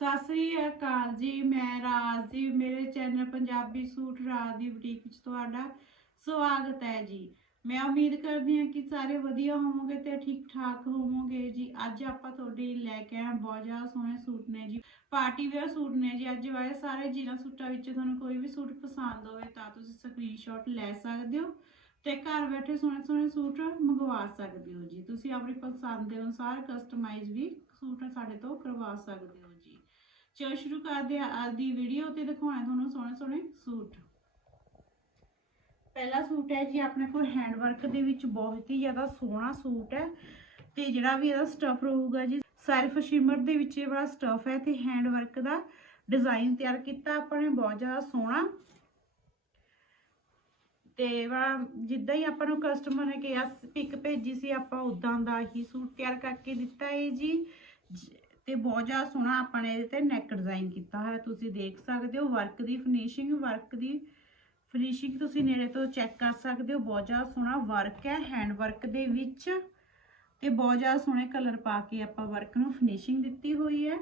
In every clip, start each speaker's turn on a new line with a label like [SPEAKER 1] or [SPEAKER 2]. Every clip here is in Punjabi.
[SPEAKER 1] ਸਤਿ ਸ੍ਰੀ ਅਕਾਲ ਜੀ, ਮੈਂ ਰਾਜ ਜੀ, ਮੇਰੇ ਚੈਨਲ ਪੰਜਾਬੀ ਸੂਟ ਰਾਜ ਦੀ ਬੁਟੀਕ ਵਿੱਚ ਤੁਹਾਡਾ ਸਵਾਗਤ ਹੈ ਜੀ। ਮੈਂ ਉਮੀਦ ਕਰਦੀ ਹਾਂ ਕਿ ਸਾਰੇ ਵਧੀਆ ਹੋਵੋਗੇ ਤੇ ਠੀਕ ਠਾਕ ਹੋਵੋਗੇ ਜੀ। ਅੱਜ ਆਪਾਂ ਤੁਹਾਡੇ ਲੈ ਕੇ ਆਏ ਬਹੁਤ ਜ਼ਿਆਦਾ ਸੋਹਣੇ ਸੂਟ ਨੇ ਜੀ। ਪਾਰਟੀ ਵੇਅਰ ਸੂਟ ਨੇ ਜੀ। ਅੱਜ ਵਾਲੇ ਸਾਰੇ ਜਿਨ੍ਹਾਂ ਸੂਟਾਂ ਵਿੱਚ ਤੁਹਾਨੂੰ ਕੋਈ ਵੀ ਸੂਟ ਪਸੰਦ ਹੋਵੇ ਤਾਂ ਤੁਸੀਂ ਸਕਰੀਨਸ਼ਾਟ ਲੈ ਸਕਦੇ ਹੋ ਤੇ ਘਰ ਬੈਠੇ ਸੋਹਣੇ ਸੋਹਣੇ ਸੂਟ ਮੰਗਵਾ ਸਕਦੇ ਹੋ ਜੀ। ਤੁਸੀਂ ਆਪਣੀ ਪਸੰਦ ਦੇ ਅਨੁਸਾਰ ਕਸਟਮਾਈਜ਼ ਵੀ ਸੂਟ ਸਾਡੇ ਤੋਂ ਕਰਵਾ ਸਕਦੇ ਹੋ ਜੀ। ਚਲੋ, ਸ਼ੁਰੂ ਕਰਦੇ ਹਾਂ ਅੱਜ ਦੀ ਵੀਡੀਓ ਤੇ ਦਿਖਾਉਣਾ ਤੁਹਾਨੂੰ ਸੋਹਣੇ ਸੋਹਣੇ ਸੂਟ। ਪਹਿਲਾ ਸੂਟ ਹੈ ਜੀ, ਆਪਣੇ ਕੋਲ ਹੈਂਡ ਵਰਕ ਦੇ ਵਿੱਚ ਬਹੁਤ ਹੀ ਜ਼ਿਆਦਾ ਸੋਹਣਾ ਸੂਟ ਹੈ ਤੇ ਜਿਹੜਾ ਵੀ ਇਹਦਾ ਸਟਫ ਰਹੂਗਾ ਜੀ ਸੈਲਫ ਸ਼ਿਮਰ ਦੇ ਵਿੱਚ ਇਹ ਵਾਲਾ ਸਟਫ ਹੈ ਤੇ ਹੈਂਡ ਵਰਕ ਦਾ ਡਿਜ਼ਾਈਨ ਤਿਆਰ ਕੀਤਾ ਆਪਾਂ ਨੇ, ਬਹੁਤ ਜ਼ਿਆਦਾ ਸੋਹਣਾ। ਤੇ ਵਾ ਜਿੱਦਾਂ ਹੀ ਆਪਾਂ ਨੂੰ ਕਸਟਮਰ ਨੇ ਕਿਹਾ ਪਿਕ ਭੇਜੀ ਸੀ, ਆਪਾਂ ਉਦਾਂ ਦਾ ਹੀ ਸੂਟ ਤਿਆਰ ਕਰਕੇ ਦਿੱਤਾ ਹੈ ਜੀ। ਤੇ ਬਹੁਤ ਜ਼ਿਆਦਾ ਸੋਹਣਾ ਆਪਾਂ ਨੇ ਇਹਦੇ ਤੇ ਨੈਕ ਡਿਜ਼ਾਈਨ ਕੀਤਾ ਹੈ ਤੁਸੀਂ ਦੇਖ ਸਕਦੇ ਹੋ ਵਰਕ ਦੀ ਫਿਨਿਸ਼ਿੰਗ ਵਰਕ ਦੀ ਫਿਨਿਸ਼ਿੰਗ ਤੁਸੀਂ ਨੇੜੇ ਤੋਂ ਚੈੱਕ ਕਰ ਸਕਦੇ ਹੋ, ਬਹੁਤ ਜ਼ਿਆਦਾ ਸੋਹਣਾ ਵਰਕ ਹੈ ਹੈਂਡ ਵਰਕ ਦੇ ਵਿੱਚ ਤੇ ਬਹੁਤ ਜ਼ਿਆਦਾ ਸੋਹਣੇ ਕਲਰ ਪਾ ਕੇ ਆਪਾਂ ਵਰਕ ਨੂੰ ਫਿਨਿਸ਼ਿੰਗ ਦਿੱਤੀ ਹੋਈ ਹੈ।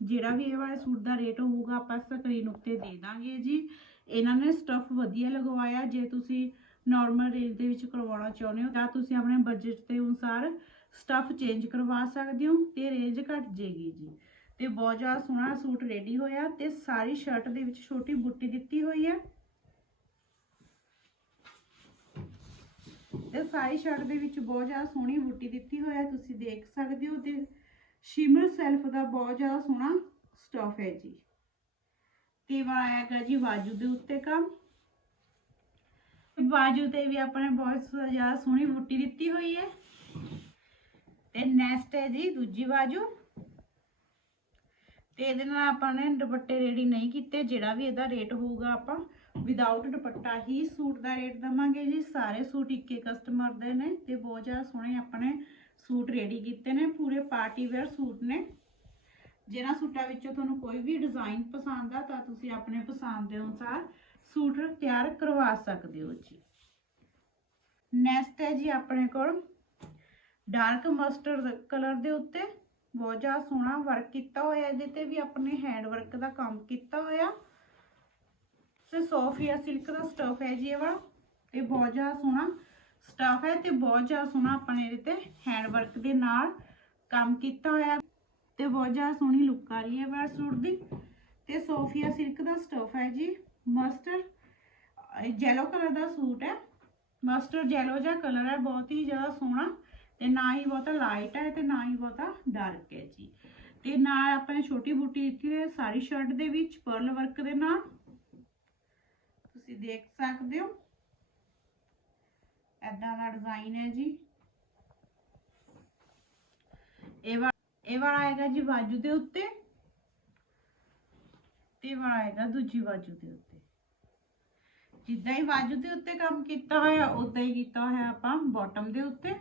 [SPEAKER 1] ਜਿਹੜਾ ਵੀ ਇਹ ਵਾਲੇ ਸੂਟ ਦਾ ਰੇਟ ਹੋਊਗਾ ਆਪਾਂ ਸਕਰੀਨ ਉੱਤੇ ਦੇ ਦਾਂਗੇ ਜੀ। ਇਹਨਾਂ ਨੇ ਸਟਫ ਵਧੀਆ ਲਗਵਾਇਆ, ਜੇ ਤੁਸੀਂ ਨਾਰਮਲ ਰੇਂਜ ਦੇ ਵਿੱਚ ਕਰਵਾਉਣਾ ਚਾਹੁੰਦੇ ਹੋ ਤਾਂ ਤੁਸੀਂ ਆਪਣੇ ਬਜਟ ਦੇ ਅਨੁਸਾਰ ਸਟਫ ਚੇਂਜ ਕਰਵਾ ਸਕਦੇ ਹੋ ਤੇ ਰੇਂਜ ਘਟ ਜੇਗੀ ਜੀ। ਤੇ ਬਹੁਤ ਜ਼ਿਆਦਾ ਸੋਹਣਾ ਸੂਟ ਰੈਡੀ ਹੋਇਆ ਤੇ ਸਾਰੀ ਸ਼ਰਟ ਦੇ ਵਿੱਚ ਛੋਟੀ ਬੁੱਟੀ ਦਿੱਤੀ ਹੋਈ ਹੈ। ਤੇ ਸਾਰੀ ਸ਼ਰਟ ਦੇ ਵਿੱਚ ਬਹੁਤ ਜ਼ਿਆਦਾ ਸੋਹਣੀ ਬੁੱਟੀ ਦਿੱਤੀ ਹੋਇਆ ਤੁਸੀਂ ਦੇਖ ਸਕਦੇ ਹੋ ਤੇ ਸ਼ਿਮਰ ਸੈਲਫ ਦਾ ਬਹੁਤ ਜ਼ਿਆਦਾ ਸੋਹਣਾ ਸਟਫ ਹੈ ਜੀ। ਤੇ ਵਾ ਜੀ ਬਾਜੂ ਦੇ ਉੱਤੇ ਕੰਮ? ਬਾਜੂ ਤੇ ਵੀ ਆਪਣੇ ਬਹੁਤ ਜ਼ਿਆਦਾ ਸੋਹਣੀ ਬੁੱਟੀ ਦਿੱਤੀ ਹੋਈ ਹੈ। ਤੇ ਹੈ ਜੀ, ਦੂਜੀ ਬਾਜੂ। ਤੇ ਇਹਦੇ ਨਾਲ ਆਪਾਂ ਨੇ ਦੁਪੱਟੇ ਰੈਡੀ ਨਹੀਂ ਕੀਤੇ, ਜਿਹੜਾ ਵੀ ਇਹਦਾ ਰੇਟ ਹੋਊਗਾ ਆਪਾਂ ਵਿਦਆਊਟ ਦੁਪੱਟਾ ਹੀ ਸੂਟ ਦਾ ਰੇਟ ਦਵਾਂਗੇ ਜੀ। ਸਾਰੇ ਸੂਟ ਇੱਕੇ ਕਸਟਮਰ ਦੇ ਨੇ ਤੇ ਬਹੁਤ ਜ਼ਿਆਦਾ ਸੋਹਣੇ ਆਪਣੇ ਸੂਟ ਰੈਡੀ ਕੀਤੇ ਨੇ। ਪੂਰੇ ਪਾਰਟੀ ਵੇਅਰ ਸੂਟ ਨੇ। ਜਿਹਨਾਂ ਸੂਟਾਂ ਵਿੱਚੋਂ ਤੁਹਾਨੂੰ ਕੋਈ ਵੀ ਡਿਜ਼ਾਈਨ ਪਸੰਦ ਆ, ਤਾਂ ਤੁਸੀਂ ਆਪਣੇ ਪਸੰਦ ਦੇ ਅਨੁਸਾਰ ਸੂਟ ਤਿਆਰ ਕਰਵਾ ਸਕਦੇ ਹੋ ਜੀ। ਨੈਕਸਟ ਹੈ ਜੀ ਆਪਣੇ ਕੋਲ ਡਾਰਕ ਮਸਟਰਡ ਕਲਰ ਦੇ ਉੱਤੇ ਬਹੁਤ ਜ਼ਿਆਦਾ ਸੋਹਣਾ ਵਰਕ ਕੀਤਾ ਹੋਇਆ, ਇਹਦੇ ਤੇ ਵੀ ਆਪਣੇ ਹੈਂਡ ਵਰਕ ਦਾ ਕੰਮ ਕੀਤਾ ਹੋਇਆ। ਤੇ ਸੋਫੀਆ ਸਿਲਕ ਦਾ ਸਟਫ ਹੈ ਜੀ ਇਹ ਵਾਲਾ ਤੇ ਬਹੁਤ ਜ਼ਿਆਦਾ ਸੋਹਣਾ ਸਟਫ ਹੈ ਤੇ ਬਹੁਤ ਜ਼ਿਆਦਾ ਸੋਹਣਾ ਆਪਾਂ ਇਹਦੇ ਤੇ ਹੈਂਡ ਵਰਕ ਦੇ ਨਾਲ ਕੰਮ ਕੀਤਾ ਹੋਇਆ ਤੇ ਬਹੁਤ ਜ਼ਿਆਦਾ ਸੋਹਣੀ ਲੁੱਕ ਆ ਰਹੀ ਹੈ ਵਾਰ ਸੂਟ ਦੀ। ਤੇ ਸੋਫੀਆ ਸਿਲਕ ਦਾ ਸਟਫ ਹੈ ਜੀ ਮਸਟਰ ਜੈਲੋ ਕਲਰ ਦਾ ਸੂਟ ਹੈ। ਮਸਟਰ ਜੈਲੋ ਜਿਹਾ ਕਲਰ ਹੈ, ਬਹੁਤ ਹੀ ਜ਼ਿਆਦਾ ਸੋਹਣਾ। ਤੇ ਨਾ ਹੀ ਬਹੁਤਾ ਲਾਈਟ ਹੈ ਤੇ ਨਾ ਹੀ ਬਹੁਤਾ ਡਾਰਕ ਹੈ ਜੀ। ਤੇ ਨਾਲ ਆਪਾਂ ਨੇ ਛੋਟੀ ਬੂਟੀ ਦਿੱਤੀ ਹੈ ਸਾਰੀ ਸ਼ਰਟ ਦੇ ਵਿੱਚ ਪਰਲ ਵਰਕ ਦੇ ਨਾਲ। ਤੁਸੀਂ ਦੇਖ ਸਕਦੇ ਹੋ। ਐਦਾਂ ਦਾ ਡਿਜ਼ਾਈਨ ਹੈ ਜੀ। ਇਹ ਇਹ ਵਾਲਾ ਆਏਗਾ ਜੀ ਬਾਜੂ ਦੇ ਉੱਤੇ ਤੇ ਇਹ ਵਾਲਾ ਆਏਗਾ ਦੂਜੀ ਬਾਜੂ ਦੇ ਉੱਤੇ। ਜਿੱਦਾਂ ਹੀ ਬਾਜੂ ਦੇ ਉੱਤੇ ਕੰਮ ਕੀਤਾ ਹੋਇਆ ਉਦਾਂ ਹੀ ਕੀਤਾ ਹੋਇਆ ਆਪਾਂ ਬਾਟਮ ਦੇ ਉੱਤੇ।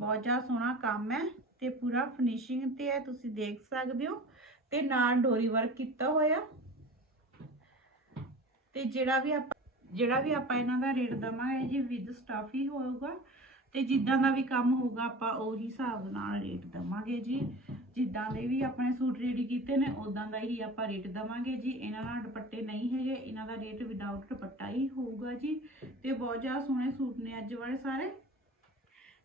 [SPEAKER 1] ਬਹੁਤ ਜ਼ਿਆਦਾ ਸੋਹਣਾ ਕੰਮ ਹੈ ਤੇ ਪੂਰਾ ਫਿਨਿਸ਼ਿੰਗ ਤੇ ਹੈ, ਤੁਸੀਂ ਦੇਖ ਸਕਦੇ ਹੋ। ਤੇ ਨਾਲ ਡੋਰੀ ਵਰਕ ਕੀਤਾ ਹੋਇਆ। ਤੇ ਜਿਹੜਾ ਵੀ ਆਪਾਂ ਜਿਹੜਾ ਵੀ ਆਪਾਂ ਇਹਨਾਂ ਦਾ ਰੇਟ ਦਵਾਂਗੇ ਜੀ ਵਿਦ ਸਟਾਫ ਹੀ ਹੋਊਗਾ। ਤੇ ਜਿੱਦਾਂ ਦਾ ਵੀ ਕੰਮ ਹੋਊਗਾ, ਆਪਾਂ ਉਹੀ ਹਿਸਾਬ ਨਾਲ ਰੇਟ ਦਵਾਂਗੇ ਜੀ। ਜਿੱਦਾਂ ਦੇ ਵੀ ਆਪਣੇ ਸੂਟ ਰੈਡੀ ਕੀਤੇ ਨੇ ਉਦਾਂ ਦਾ ਹੀ ਆਪਾਂ ਰੇਟ ਦਵਾਂਗੇ ਜੀ। ਇਹਨਾਂ ਨਾਲ ਦੁਪੱਟੇ ਨਹੀਂ ਹੈਗੇ, ਇਹਨਾਂ ਦਾ ਰੇਟ ਵਿਦਆਊਟ ਦੁਪੱਟਾ ਹੀ ਹੋਊਗਾ ਜੀ। ਤੇ ਬਹੁਤ ਜ਼ਿਆਦਾ ਸੋਹਣੇ ਸੂਟ ਨੇ ਅੱਜ ਵਾਲੇ ਸਾਰੇ।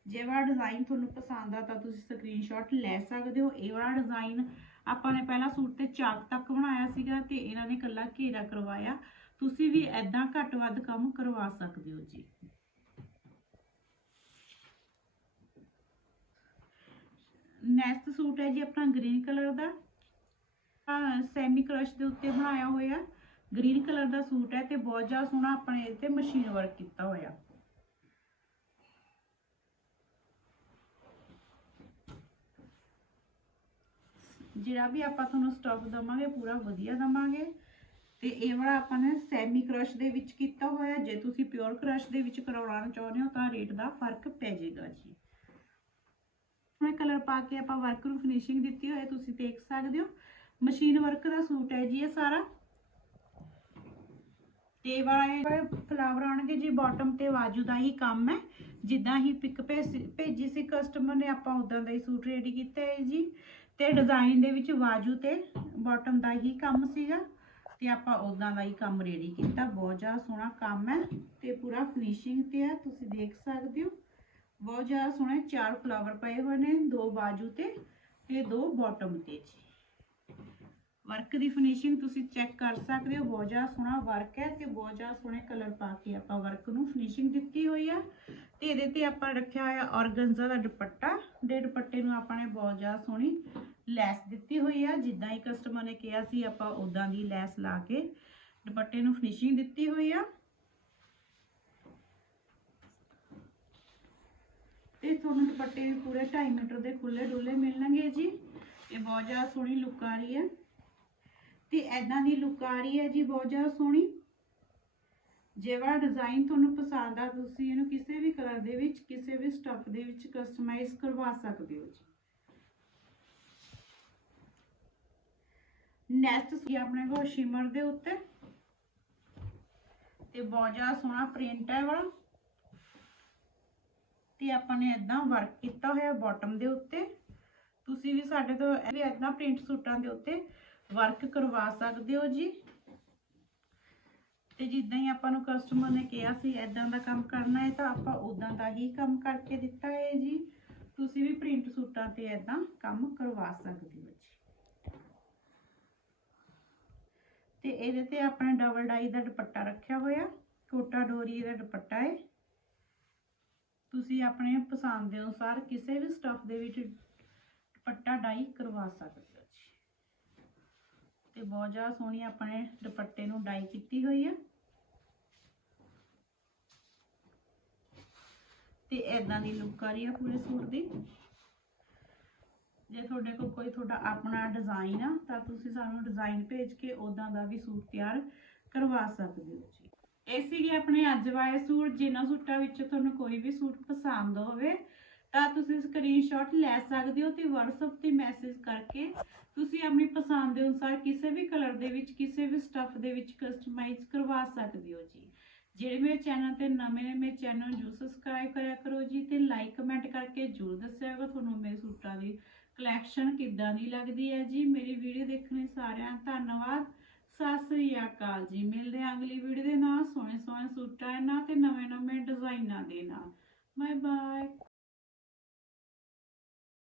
[SPEAKER 1] ਜੇ ਵਾਲਾ ਡਿਜ਼ਾਈਨ ਤੁਹਾਨੂੰ ਪਸੰਦ ਆ ਤਾਂ ਤੁਸੀਂ ਸਕਰੀਨਸ਼ਾਟ ਲੈ ਸਕਦੇ ਹੋ। ਇਹ ਵਾਲਾ ਡਿਜ਼ਾਈਨ ਆਪਾਂ ਨੇ ਪਹਿਲਾਂ ਸੂਟ ਤੇ ਚਾਕ ਤੱਕ ਬਣਾਇਆ ਸੀਗਾ ਤੇ ਇਹਨਾਂ ਨੇ ਕੱਲਾ ਘੇਰਾ ਕਰਵਾਇਆ। ਤੁਸੀਂ ਵੀ ਐਦਾਂ ਘੱਟ ਵੱਧ ਕੰਮ ਕਰਵਾ ਸਕਦੇ ਹੋ ਜੀ। ਨੈਕਸਟ ਸੂਟ ਹੈ ਜੀ ਆਪਣਾ ਗ੍ਰੀਨ ਕਲਰ ਦਾ। ਸੈਮੀ ਕ੍ਰਸ਼ ਦੇ ਉੱਤੇ ਬਣਾਇਆ ਹੋਇਆ। ਗ੍ਰੀਨ ਕਲਰ ਦਾ ਸੂਟ ਹੈ ਤੇ ਬਹੁਤ ਜ਼ਿਆਦਾ ਸੋਹਣਾ ਆਪਣੇ ਤੇ ਮਸ਼ੀਨ ਵਰਕ ਕੀਤਾ ਹੋਇਆ। ਜਿਹੜਾ ਵੀ ਆਪਾਂ ਤੁਹਾਨੂੰ ਸਟਾਕ ਦਵਾਂਗੇ, ਪੂਰਾ ਵਧੀਆ ਦਵਾਂਗੇ। ਤੇ ਇਹ ਵਾਲਾ ਆਪਾਂ ਨੇ ਸੈਮੀ ਕ੍ਰਸ਼ ਦੇ ਵਿੱਚ ਕੀਤਾ ਹੋਇਆ ਜੇ ਤੁਸੀਂ ਪਿਓਰ ਕ੍ਰਸ਼ ਦੇ ਵਿੱਚ ਕਰਵਾਉਣਾ ਚਾਹੁੰਦੇ ਹੋ, ਤਾਂ ਰੇਟ ਦਾ ਫ਼ਰਕ ਪੈ ਜਾਏਗਾ ਜੀ। ਮੈਂ ਕਲਰ ਪਾ ਕੇ ਆਪਾਂ ਵਰਕ ਨੂੰ ਫਿਨਿਸ਼ਿੰਗ ਦਿੱਤੀ ਹੋਈ ਤੁਸੀਂ ਦੇਖ ਸਕਦੇ ਹੋ। ਮਸ਼ੀਨ ਵਰਕ ਦਾ ਸੂਟ ਹੈ ਜੀ ਇਹ ਸਾਰਾ। ਤੇ ਵਾਲਾ ਫਲਾਵਰ ਆਉਣਗੇ ਜੀ ਬਾਟਮ ਤੇ ਬਾਜੂ ਦਾ ਹੀ ਕੰਮ ਹੈ। ਜਿੱਦਾਂ ਹੀ ਪਿਕ ਭੇਜੀ ਸੀ ਕਸਟਮਰ ਨੇ, ਆਪਾਂ ਉਦਾਂ ਦਾ ਹੀ ਸੂਟ ਰੈਡੀ ਕੀਤਾ ਹੈ ਜੀ। ਤੇ ਡਿਜ਼ਾਈਨ ਦੇ ਵਿੱਚ ਬਾਜੂ ਤੇ ਬਾਟਮ ਦਾ ਹੀ ਕੰਮ ਸੀਗਾ ਤੇ ਆਪਾਂ ਉਦਾਂ ਦਾ ਹੀ ਕੰਮ ਰੈਡੀ ਕੀਤਾ। ਬਹੁਤ ਜ਼ਿਆਦਾ ਸੋਹਣਾ ਕੰਮ ਹੈ ਤੇ ਪੂਰਾ ਫਿਨਿਸ਼ਿੰਗ ਤੇ ਹੈ, ਤੁਸੀਂ ਦੇਖ ਸਕਦੇ ਹੋ। ਬਹੁਤ ਜ਼ਿਆਦਾ ਸੋਹਣੇ ਚਾਰ ਫਲਾਵਰ ਪਏ ਹੋਏ ਨੇ, ਦੋ ਬਾਜੂ ਤੇ ਤੇ ਦੋ ਬਾਟਮ ਤੇ ਜੀ। ਵਰਕ ਦੀ ਫਿਨਿਸ਼ਿੰਗ ਤੁਸੀਂ ਚੈੱਕ ਕਰ ਸਕਦੇ ਹੋ। ਬਹੁਤ ਜ਼ਿਆਦਾ ਸੋਹਣਾ ਵਰਕ ਹੈ ਤੇ ਬਹੁਤ ਜ਼ਿਆਦਾ ਸੋਹਣੇ ਕਲਰ ਪਾ ਕੇ ਆਪਾਂ ਵਰਕ ਨੂੰ ਫਿਨਿਸ਼ਿੰਗ ਦਿੱਤੀ ਹੋਈ ਆ। ਤੇ ਇਹਦੇ ਤੇ ਆਪਾਂ ਰੱਖਿਆ ਹੋਇਆ ਔਰਗਨਜ਼ਾ ਦਾ ਦੁਪੱਟਾ। ਦੇ ਦੁਪੱਟੇ ਨੂੰ ਆਪਾਂ ਨੇ ਬਹੁਤ ਜ਼ਿਆਦਾ ਸੋਹਣੀ ਲੈਸ ਦਿੱਤੀ ਹੋਈ ਆ। ਜਿੱਦਾਂ ਹੀ ਕਸਟਮਰ ਨੇ ਕਿਹਾ ਸੀ ਆਪਾਂ ਉਦਾਂ ਦੀ ਲੈਸ ਲਾ ਕੇ ਦੁਪੱਟੇ ਨੂੰ ਫਿਨਿਸ਼ਿੰਗ ਦਿੱਤੀ ਹੋਈ ਆ। ਤੇ ਤੁਹਾਨੂੰ ਦੁਪੱਟੇ ਪੂਰੇ 2.5 ਮੀਟਰ ਦੇ ਖੁੱਲੇ ਡੁੱਲੇ ਮਿਲਣਗੇ ਜੀ। ਇਹ ਬਹੁਤ ਜ਼ਿਆਦਾ ਸੋਹਣੀ ਲੁੱਕ ਆ ਰਹੀ ਹੈ ਤੇ ਐਦਾਂ ਦੀ ਲੁੱਕ ਆ ਹੈ ਜੀ, ਬਹੁਤ ਜ਼ਿਆਦਾ ਸੋਹਣੀ। ਜਿਹੜਾ ਡਿਜ਼ਾਈਨ ਤੁਹਾਨੂੰ ਪਸੰਦ ਆ, ਤੁਸੀਂ ਇਹਨੂੰ ਕਿਸੇ ਵੀ ਕਲਰ ਦੇ ਵਿੱਚ, ਕਿਸੇ ਵੀ ਸਟੱਫ ਦੇ ਵਿੱਚ ਕਸਟਮਾਈਜ਼ ਕਰਵਾ ਸਕਦੇ ਹੋ ਜੀ। ਨੈਕਸਟ ਸੀ ਆਪਣੇ ਕੋਲ ਸ਼ਿਮਰ ਦੇ ਉੱਤੇ। ਤੇ ਬਹੁਤ ਜ਼ਿਆਦਾ ਸੋਹਣਾ ਪ੍ਰਿੰਟ ਹੈ ਵਾਲਾ। ਤੇ ਆਪਾਂ ਨੇ ਇਦਾਂ ਵਰਕ ਕੀਤਾ ਹੋਇਆ ਬਾਟਮ ਦੇ ਉੱਤੇ। ਤੁਸੀਂ ਵੀ ਸਾਡੇ ਤੋਂ ਇਹ ਇਦਾਂ ਪ੍ਰਿੰਟ ਸੂਟਾਂ ਦੇ ਉੱਤੇ ਵਰਕ ਕਰਵਾ ਸਕਦੇ ਹੋ ਜੀ? ਤੇ ਜਿੱਦਾਂ ਹੀ ਆਪਾਂ ਨੂੰ ਕਸਟਮਰ ਨੇ ਕਿਹਾ ਸੀ ਇਦਾਂ ਦਾ ਕੰਮ ਕਰਨਾ ਹੈ, ਤਾਂ ਆਪਾਂ ਉਦਾਂ ਦਾ ਹੀ ਕੰਮ ਕਰਕੇ ਦਿੱਤਾ ਹੈ ਜੀ। ਤੁਸੀਂ ਵੀ ਪ੍ਰਿੰਟ ਸੂਟਾਂ ਤੇ ਇਦਾਂ ਕੰਮ ਕਰਵਾ ਸਕਦੇ ਹੋ ਜੀ। ਤੇ ਇਹਦੇ ਤੇ ਆਪਣੇ ਡਬਲ ਡਾਈ ਦਾ ਦੁਪੱਟਾ ਰੱਖਿਆ ਹੋਇਆ, ਕੋਟਾ ਡੋਰੀ ਦਾ ਦੁਪੱਟਾ ਹੈ। ਤੁਸੀਂ ਆਪਣੇ ਪਸੰਦ ਦੇ ਅਨੁਸਾਰ ਕਿਸੇ ਵੀ ਸਟੱਫ ਦੇ ਵਿੱਚ ਦੁਪੱਟਾ ਡਾਈ ਕਰਵਾ ਸਕਦੇ ਹੋ। ਤੇ ਬਹੁਤ ਜ਼ਿਆਦਾ ਸੋਹਣੀ ਆਪਣੇ ਦੁਪੱਟੇ ਨੂੰ ਡਾਈ ਕੀਤੀ ਹੋਈ ਹੈ ਤੇ ਇਦਾਂ ਦੀ ਲੁੱਕ ਆ ਰਹੀ ਹੈ ਪੂਰੇ ਸੂਟ ਦੀ। ਜੇ ਤੁਹਾਡੇ ਕੋਲ ਕੋਈ ਤੁਹਾਡਾ ਆਪਣਾ ਡਿਜ਼ਾਈਨ ਆ, ਤਾਂ ਤੁਸੀਂ ਸਾਨੂੰ ਡਿਜ਼ਾਈਨ ਭੇਜ ਕੇ ਉਦਾਂ ਦਾ ਵੀ ਸੂਟ ਤਿਆਰ ਕਰਵਾ ਸਕਦੇ ਹੋ ਜੀ। ਇਹ ਸੀਗੇ ਆਪਣੇ ਅੱਜ ਵਾਲੇ ਸੂਟ, ਜਿਨ੍ਹਾਂ ਸੂਟਾਂ ਵਿੱਚ ਤੁਹਾਨੂੰ ਕੋਈ ਵੀ ਸੂਟ ਪਸੰਦ ਹੋਵੇ ਤਾਂ ਤੁਸੀਂ ਸਕਰੀਨਸ਼ਾਟ ਲੈ ਸਕਦੇ ਹੋ ਤੇ WhatsApp ਤੇ ਮੈਸੇਜ ਕਰਕੇ ਤੁਸੀਂ ਆਪਣੀ ਪਸੰਦ ਦੇ ਅਨੁਸਾਰ ਕਿਸੇ ਵੀ ਕਲਰ ਦੇ ਵਿੱਚ, ਕਿਸੇ ਵੀ ਸਟੱਫ ਦੇ ਵਿੱਚ ਕਸਟਮਾਈਜ਼ ਕਰਵਾ ਸਕਦੇ ਹੋ ਜੀ। ਜਿਹੜੇ ਮੇਰੇ ਚੈਨਲ ਤੇ ਨਵੇਂ ਨੇ, ਮੇਰੇ ਚੈਨਲ ਨੂੰ ਜਰੂਰ ਸਬਸਕ੍ਰਾਈਬ ਕਰਿਆ ਕਰੋ ਜੀ ਤੇ ਲਾਈਕ ਕਮੈਂਟ ਕਰਕੇ ਜਰੂਰ ਦੱਸਿਆ ਕਰੋ ਤੁਹਾਨੂੰ ਮੇਰੇ ਸੂਟਾਂ ਦੀ ਕਲੈਕਸ਼ਨ ਕਿੱਦਾਂ ਦੀ ਲੱਗਦੀ ਹੈ ਜੀ। ਮੇਰੀ ਵੀਡੀਓ ਦੇਖਣ ਲਈ ਸਾਰਿਆਂ ਦਾ ਧੰਨਵਾਦ। ਸਤਿ ਸ੍ਰੀ ਅਕਾਲ ਜੀ। ਮਿਲਦੇ ਹਾਂ ਅਗਲੀ ਵੀਡੀਓ ਦੇ ਨਾਲ। ਸੋਹਣੇ ਸੋਹਣੇ ਸੂਟਾਂ ਨਾਲ ਤੇ ਨਵੇਂ ਨਵੇਂ ਡਿਜ਼ਾਈਨਾਂ ਦੇ ਨਾਲ। Bye bye